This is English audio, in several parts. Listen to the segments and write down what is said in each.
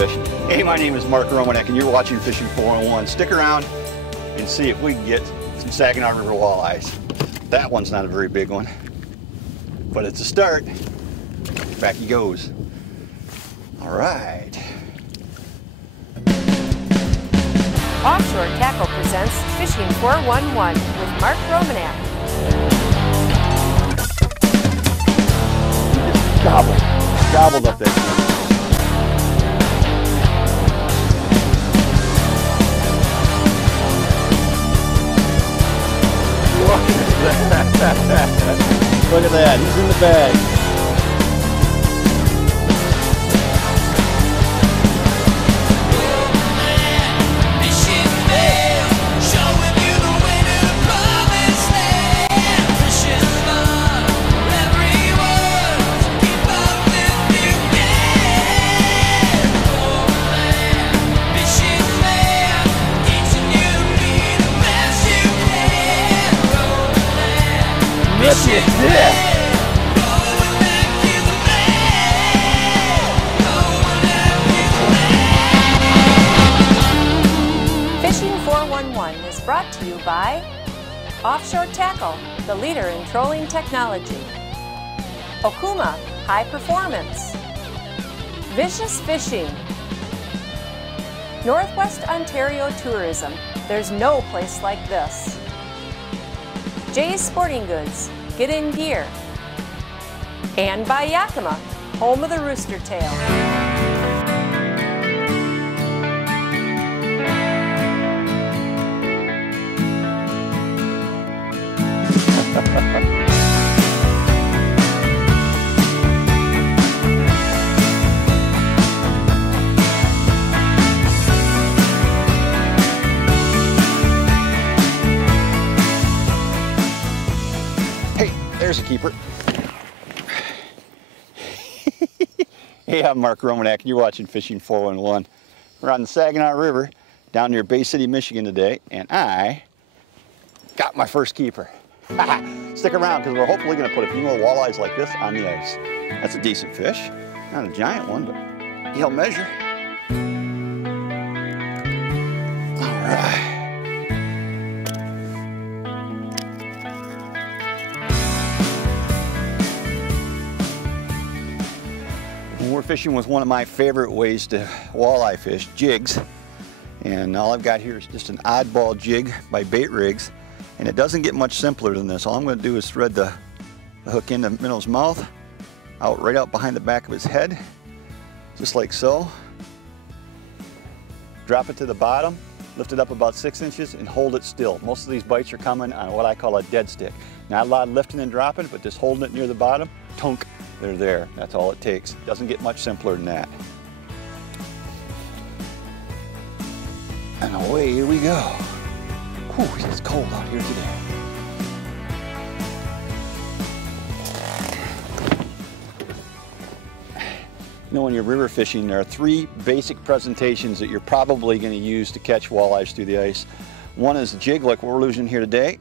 fish. Hey, my name is Mark Romanack and you're watching Fishing 411. Stick around and see if we can get some Saginaw River walleyes. That one's not a very big one, but it's a start. Back he goes. All right. Offshore Tackle presents Fishing 411 with Mark Romanack. Gobbled up there. Look at that, he's in the bag. Look at this! Fishing 411 is brought to you by Offshore Tackle, the leader in trolling technology. Okuma, high performance. Vicious Fishing. Northwest Ontario Tourism, there's no place like this. Jay's Sporting Goods, get in gear. And by Yakima, home of the rooster tail. There's a keeper. Hey, I'm Mark Romanack and you're watching Fishing 411. We're on the Saginaw River down near Bay City, Michigan today, and I got my first keeper. Stick around because we're hopefully going to put a few more walleyes like this on the ice. That's a decent fish. Not a giant one, but he'll measure. All right. We're fishing with one of my favorite ways to walleye fish, jigs. And all I've got here is just an oddball jig by Bait Rigs. And it doesn't get much simpler than this. All I'm going to do is thread the hook into the minnow's mouth, right out behind the back of his head, just like so. Drop it to the bottom, lift it up about 6 inches and hold it still. Most of these bites are coming on what I call a dead stick. Not a lot of lifting and dropping, but just holding it near the bottom, tunk. They're there. That's all it takes. Doesn't get much simpler than that. And away we go. Whew, it's cold out here today. You know, when you're river fishing, there are 3 basic presentations that you're probably going to use to catch walleyes through the ice. One is a jig like we're using here today.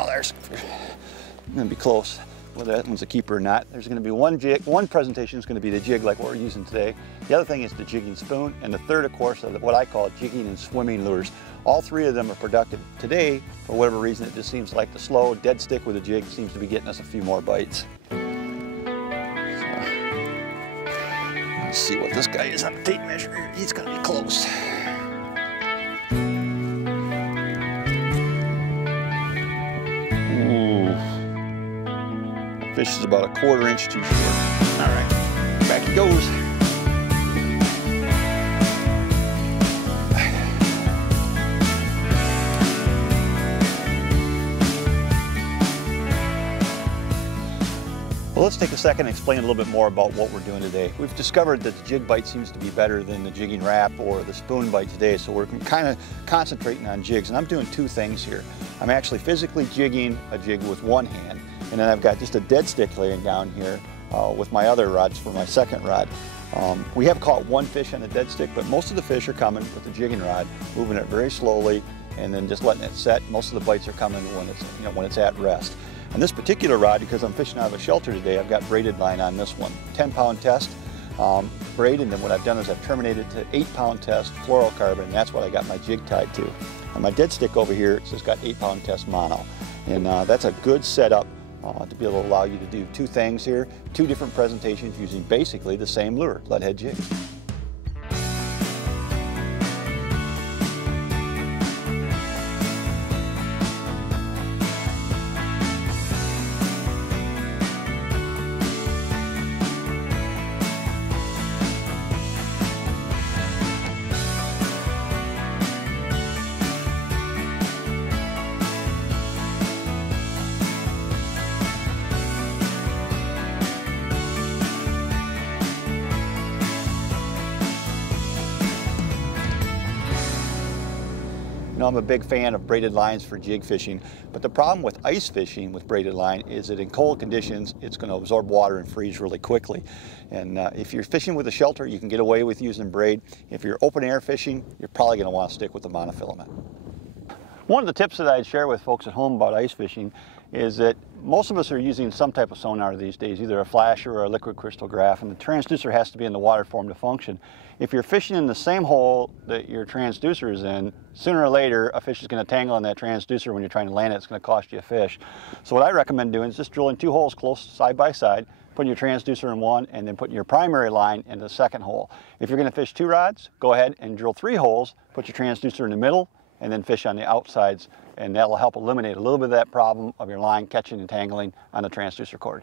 Oh, there's, I'm going to be close. Whether that one's a keeper or not. There's going to be one jig. One presentation is going to be the jig like what we're using today. The other thing is the jigging spoon, and the third, of course, are what I call jigging and swimming lures. All 3 of them are productive. Today, for whatever reason, it just seems like the slow, dead stick with the jig seems to be getting us a few more bites. So, let's see what this guy is on the tape measure here. He's going to be close. Fish is about a 1/4 inch too short. All right, back he goes. Well, let's take a second and explain a little bit more about what we're doing today. We've discovered that the jig bite seems to be better than the jigging wrap or the spoon bite today, so we're kind of concentrating on jigs, and I'm doing 2 things here. I'm actually physically jigging a jig with one hand, and then I've got just a dead stick laying down here with my other rods for my second rod. We have caught 1 fish on a dead stick, but most of the fish are coming with the jigging rod, moving it very slowly, and then just letting it set. Most of the bites are coming when it's at rest. On this particular rod, because I'm fishing out of a shelter today, I've got braided line on this one. 10-pound test. braid, and then what I've done is I've terminated to 8-pound test fluorocarbon, and that's what I got my jig tied to. And my dead stick over here, it's got 8-pound test mono. And that's a good setup to be able to allow you to do two things here, two different presentations using basically the same lure, leadhead jigs. I'm a big fan of braided lines for jig fishing, but the problem with ice fishing with braided line is that in cold conditions it's going to absorb water and freeze really quickly. And if you're fishing with a shelter, you can get away with using braid. If you're open air fishing, you're probably going to want to stick with the monofilament. One of the tips that I'd share with folks at home about ice fishing is that most of us are using some type of sonar these days, either a flasher or a liquid crystallograph, and the transducer has to be in the water for them to function. If you're fishing in the same hole that your transducer is in, sooner or later a fish is going to tangle in that transducer. When you're trying to land it, it's going to cost you a fish. So what I recommend doing is just drilling 2 holes close side by side, putting your transducer in one, and then putting your primary line in the second hole. If you're going to fish 2 rods, go ahead and drill 3 holes, put your transducer in the middle, and then fish on the outsides, and that will help eliminate a little bit of that problem of your line catching and tangling on the transducer cord.